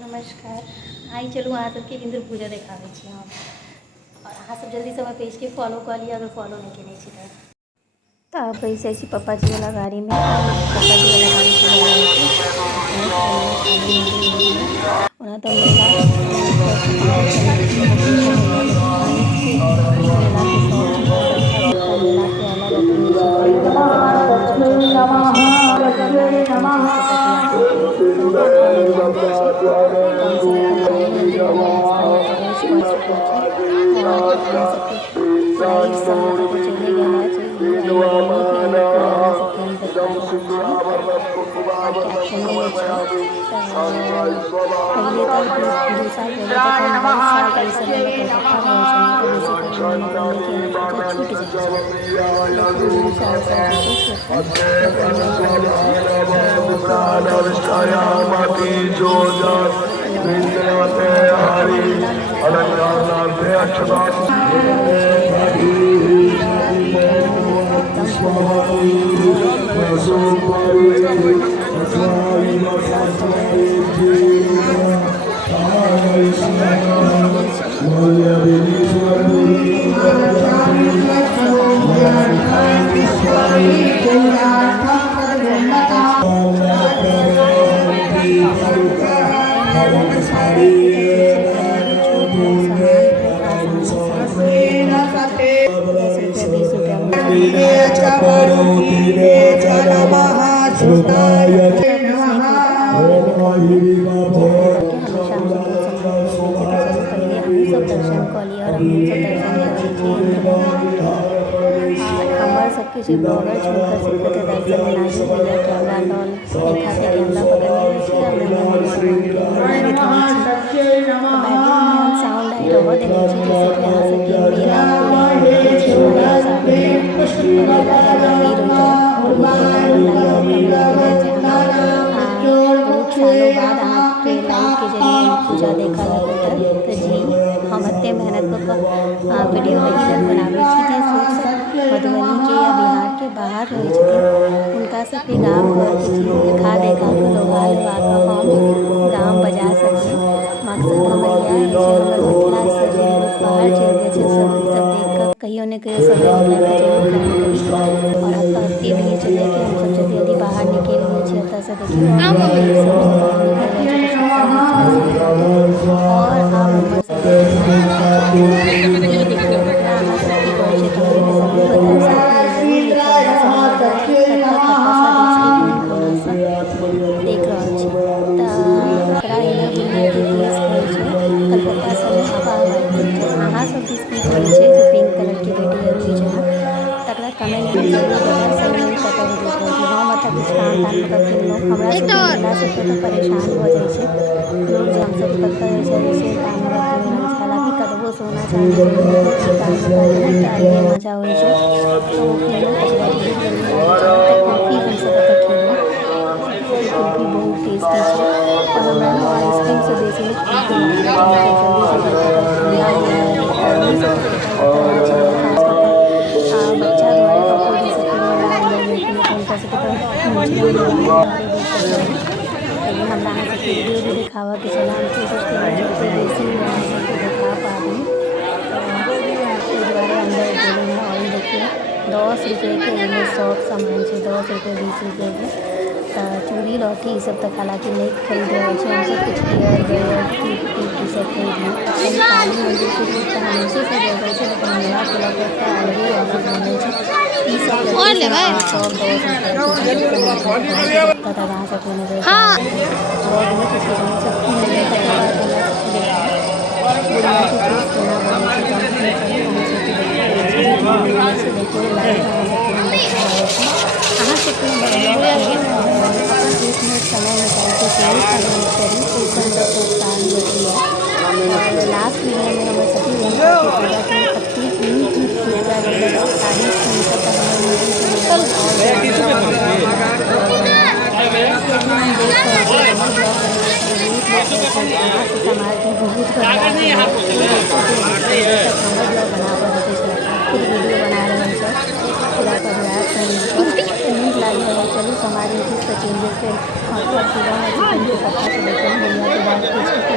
नमस्कार। आई चलू अहाँ सबके इंद्र पूजा देखाबै छी हम, और अहाँ सब जल्दी से हमर पेज के फॉलो कर लिअ अगर फॉलो नहीं केने छी तऽ आब बैसे छी पप्पा जी वाला गाड़ी में। पप्पा जी वाला गाड़ी से जा रहल छी ओना तऽ मेला लोकेशन होइए, लेकिन पानी के मेला के शौक बड़का बड़का मेला के अलग अथी होइ छै, कई मेला के बारे में चर्चा करैत होइ छै कि कोन मेला में कोन चीज के प्रति आकर्षित होइ छै, लेकिन बड़का मेला होइ छै। तऽ हमसब एखन काली मंदिर वाला रास्ता में प्रवेश कर चुकल छी और अहाँ सबके लाइव सब मतलब तो चले गेल है चलिए आई नवमी के इंद्र पूजा अहाँ सबके हम देखा रहल छी। कैप्शनो में छै पहले तक दू साल पहले तक हम हर साल एहि समय में कलकत्ता रहै छलहुँ तऽ बेसिकली नवमी के इंद्र पूजा छूट जाइ छलै, लेकिन दू साल से जुटै छी एखन नवमी रहै छी। दर्शन कऽ लिअ और हमहूँ सब दर्शन करै छी इंद्र भगवान के। हमर सबके जे ब्लॉगर छै हुनकर सबके तऽ दर्शन एनाही होइए, कैमरा लॉल एक हाथे कैमरा पकड़ने रहै छी और मुँह में भगवान के लगाबैत रहै छी। बैकग्राउंड में हम साउंड आइ रहऽ देने छी जैसे कि अहाँ सबके मेला पूरा देखै छी लाइव साउंड और मेला जादा भीड़ हो जाए और वीडियो केमन लागल कमेंट केना जे हमरा बहुत सालों बाद अहाँके लाइव के जरिए इंद्र पूजा देखऽ लए भेटल। तऽ जी हम एतेक मेहनत कऽ कऽ वीडियो एहि लेल बनाबै छी जे लोकसब मधुबनी के या बिहार के बाहर रहै छथिन हुनका सबके गाम घर के चीज देखा देखा कऽ लोभा लोभा कऽ हम गाम बजा सकी। मकसद हमर इएह अछि जे हमर मिथिलासँ जे लोक बाहर चलि गेल छै सब ई सब देख कऽ कहियो ने कहियो समय निकालि कऽ जरूर प्लान करी। और अब तऽ एतेक भीड़ छलै कि हमसब जल्दी जल्दी बाहर निकलि गेल छी एतऽसँ, देखियौ सब बाहर निकलि जाइ छै तऽ सबटा मिथिला सही रहतै। और आब हमर सबके ओकरा अहाँ सब की कहै छै कमेंट में जरूर बताएब, साथ में जरूर लिखब अहाँ सब हमर ब्लॉग कतऽ कतऽसँ देश के कोन कोनासँ देख रहल छी। तऽ ओकरा इंद्र बुनिया के केस कहै छै, कलकत्ता सब में हवा हवाई कहै छै, अहाँ सब दिस की कहै छै जे पिंक कलर के भेटैए रुइ जेना, तकरा कमेंट में जरूर बताएब। सही में कतऽ भेटैत रहै छै, हम एतऽ किछु कान तान कऽ कऽ किनलहुँ। हमरा सबके महिला सबके तऽ परेशान भऽ जाइ छै लोग जे हमसब कतऽ जाइ छै कान में किन रहल छै, हालाँकि कतबो सोना चाँदी पहिर लिअ लेकिन कान में का के ना एकटा अलगे मजा होइ छै। तऽ ओ किनलहुँ तकर बाद बहुत गर्मी लागै छलै तऽ कुल्फी हमसब एतऽ खेलहुँ। कुल्फी बहुत टेस्टी छै और हमरा ने आइसक्रीमसँ बेसी नीक कुल्फी लागैए, तऽ हमसब जल्दी जल्दी कऽ कऽ ठण्डा हुए गर्मीसँ तऽ पता रहै छलै खास कऽ कऽ बच्चा दुआरे पप्पो जी सब पीने वाला अंदर गेलखिन तऽ हुनका सबके तऽ मुँह लेबाके बाहरे बैठ कऽ चाही, लेकिन हमरा अहाँ सबके वीडियो भी देखाबऽके छलै। हम कोशिश केलहुँ जतेक बेसी हुए अहाँ सबके देखा पाबी, तऽ ताहि दुआरे अंदर गेलहुँ हँ। और ई देखियौ 10 रुपये के एहिमे सब सामान छै, 10 रुपये 20 रुपये के। तऽ चूड़ी लहठी ई सब तक हालाँकि नहीं खरीद रहल छी हमसब, किछु ईयर बड क्लिप टिप ई सब खरीदलहुँ। एखन काली मंदिरके भीड़ तऽ हमेशेसँ जगल छै, लेकिन मेलाके लऽ कऽ एकटा अलगे ऑफर बनल छै। ई सब लड़की सब सब 10 रुपये के तब तक अहाँ सबके नजर ब्लॉग में किछु किछु हम सब कीन लेलहुँ। तकर बाद हमरा सबके देखियौ गुड़िया के केस केना बनै छै, तऽ हम चलू अहाँ सबके देखा दै छी जे रील में छै। देखियौ लाइव अहाँ सबके हम देखा रहल छी। अहाँ सबके हमर ब्लॉग अपन 1 मिनट समय निकालि कऽ जरूर कमेंट करी, ओहिसँ हमरा प्रोत्साहन भेटैए। और लास्ट वीडियो में हमर सती रेणुकाके पूजाके एतेक नीक नीक फीडबैक एलक और तारीफ सुनि कऽ तऽ हमर मोन के मनोबल और बढ़ि गेल कि हम और नीक ब्लॉग बनाएब। कियाकि हम देख रहल छी हमर ब्लॉग बनबैसँ बहुत लोक कहै छै जे अहाँके समाज में बहुत बदलाव भेलैए। कोइ बच्चो जे पहिले तक हमर ब्लॉग बनाबऽ देखै छलै आब खुद वीडियो बना रहल छै पूरा परिवार सँ मिल कऽ, तऽ नीक लागि रहल। चलू समाज में किछु तऽ चेंजेस भेल। और शिवम और चिकन के पप्पा से देखियौ गुड़िया के बाल खींच के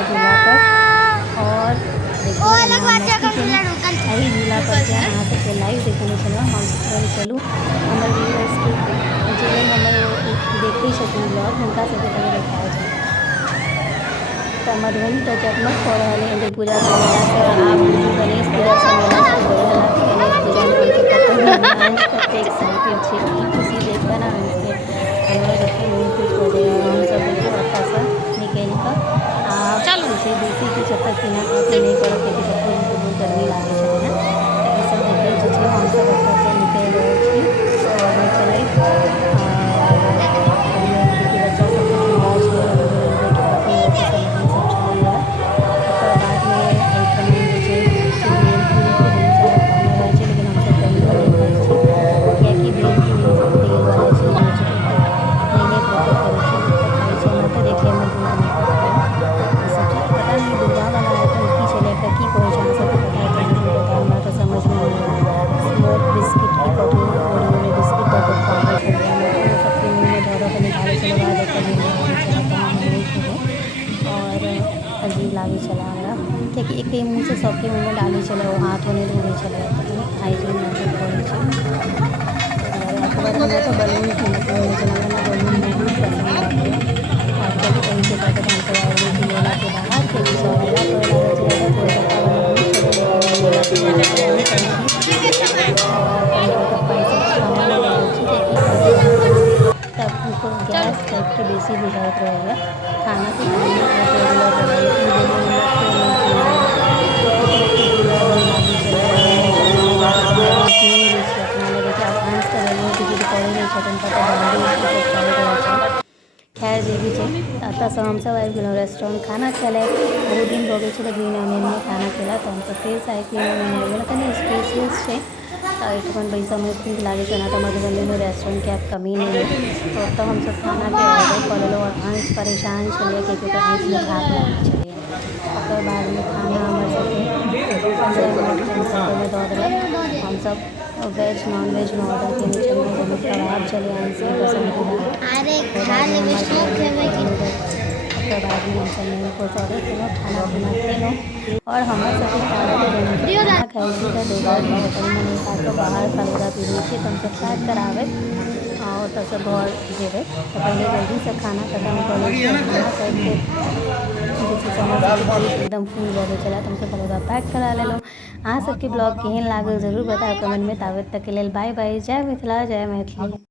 का झूला पर। और यही झूला पर से अहाँ सबके लाइव देखने चलू हम चलू हमर व्यूअर्स के जे हमर देखते छथिन ब्लॉग हुनका सबके कनि देखाओ छै। तो मधुबनी तो जगमग कऽ रहल है इंद्र पूजा के मेला से। आब गणेश पूजा से मेला शुरू हो रहल है। गणेश पूजा में हमसब कते एक्साइटेड छी की खुशी देखबे ना हमसके हमरा सबके बहुत खुश हो जाए। हम सब देखियो ओतऽ से निकलि कऽ आ चलू छै बेसी किछु ओतऽ केना कथी नहीं करऽ के छै बहुत गर्मी लागै छै ना। तऽ ई सब देखै जे छै हम सब ओतऽ से निकलि रहल छी और चलै बच्चा सबके झूला छै रंग बिरंगे खाय पिए के सामान सब छलैया। ओकर बाद में एहिठाम जे छै से भेलपुरी के बहुत सारा खाना रहै छै लेकिन हमसब कहियो नहीं खाइ छी कियाकि भेलपुरी में सब तेल वाला चीज होइ छै ओते नहीं प्रेफर करै छी लोग तऽ खाइ छै। हमरा तऽ देखे में बहुत नीक लागैया ई सब चीज। पता नहीं दुर्गा वाला आइटम की छलै एकरा की कहै छै अहाँ सबके पता है तऽ जरूर बताउ। हमरा तऽ समझ में नहीं आया। स्मोक बिस्किट की कथी ओरियो में बिस्किट दऽ कऽ खुआबै छलै हमरा तऽ ओ सबके मुँह में धऽ कऽ निकालै छलै बाद ओकर मुँह में आबै छलै तऽ हम नहीं खेबै और अजीब लागै छलै हमरा कियाकि एके मुँह से सबके मुँह में डालै छलै ओ हाथो नहीं धोबै छलै तऽ कनि हाइजीन मैटर करै छै। ओकर बाद हमरा तो बलून कीनऽ के मोन छलै हमरा बलून बहुत पसंद लागैया। और चलू एही के साथ हमसब आबि गेल छी मेला के बाहर कियाकि सब मेला करे लागल छै। एतऽ गोलगप्पा वाला नहीं छलै लेकिन हम मेला के गोलगप्पा नहीं खाइ छी और अपन गोलगप्पा ई सब खाने नहीं लागल छी कियाकि तब गैस टाइप के बेसी बुझाइत रहैया खाना के टाइम में बहुत रेगुलर रहैया लेकिन गेलियै नमक नहीं खेलियै एको तरहके बुरा नहीं लागै छलै। हमसब मेला जाके बाहर में कीन लै छी अपना ले देखिए आब अंश तऽ गर्मी के जिद करै नहीं छथिन तब दारू ई सब चलैत रहै छै। खैर जे भी छै एतऽसँ हमसब आबि गेलहुँ रेस्टोरेंट खाना खाय लए। बहुत दिन भऽ गेल छलै ग्रीन ऑनियन में खाना खेला तऽ हमसब फेरसँ आइ ग्रीन ऑनियन आबि गेलहुँ। कनि स्पेसियस छै तऽ एहिठमन बैसऽ में ठीक लागै छै। ओना तऽ मधुबनी में रेस्टोरेंट के आब कमी नहीं है तो ओतऽ हमसब खाना के ऑर्डर कऽ लेलहुँ और अंश परेशान छलै कियाकि ओकर आँखि में झाग लागल छलैया। ओकर बाद में खाना हमर सबके 15 मिनट के अंतर में दऽ देलक। हमसब वेज नॉन वेज में ऑर्डर केने छलियै जाहिमे कबाब छलै अंश के पसंदीदा। ओकर बाद में हमसब मेन कोर्स ऑर्डर केलहुँ खाना पीना खेलहुँ और हमर सबके आदत है जब खाना खाइ छी तऽ दोपहरमे होटल में नहीं खा कऽ बाहर फलूदा पीबै छी तऽ हमसब पैक कराबैत ओतऽसँ घर जेबै तऽ पहिले जल्दी से खाना खत्म कऽ लै छी। खाना खाइत जे छै से हमर सबके पेट एकदम फुल भऽ गेल छलै तऽ हमसब फलूदा पैक करा लेलहुँ। अहाँ सबके ब्लॉग केहन लागल जरूर बतायब कमेंट में। ताबत तक के लेल बाय बाय। जय मिथिला जय मैथिली।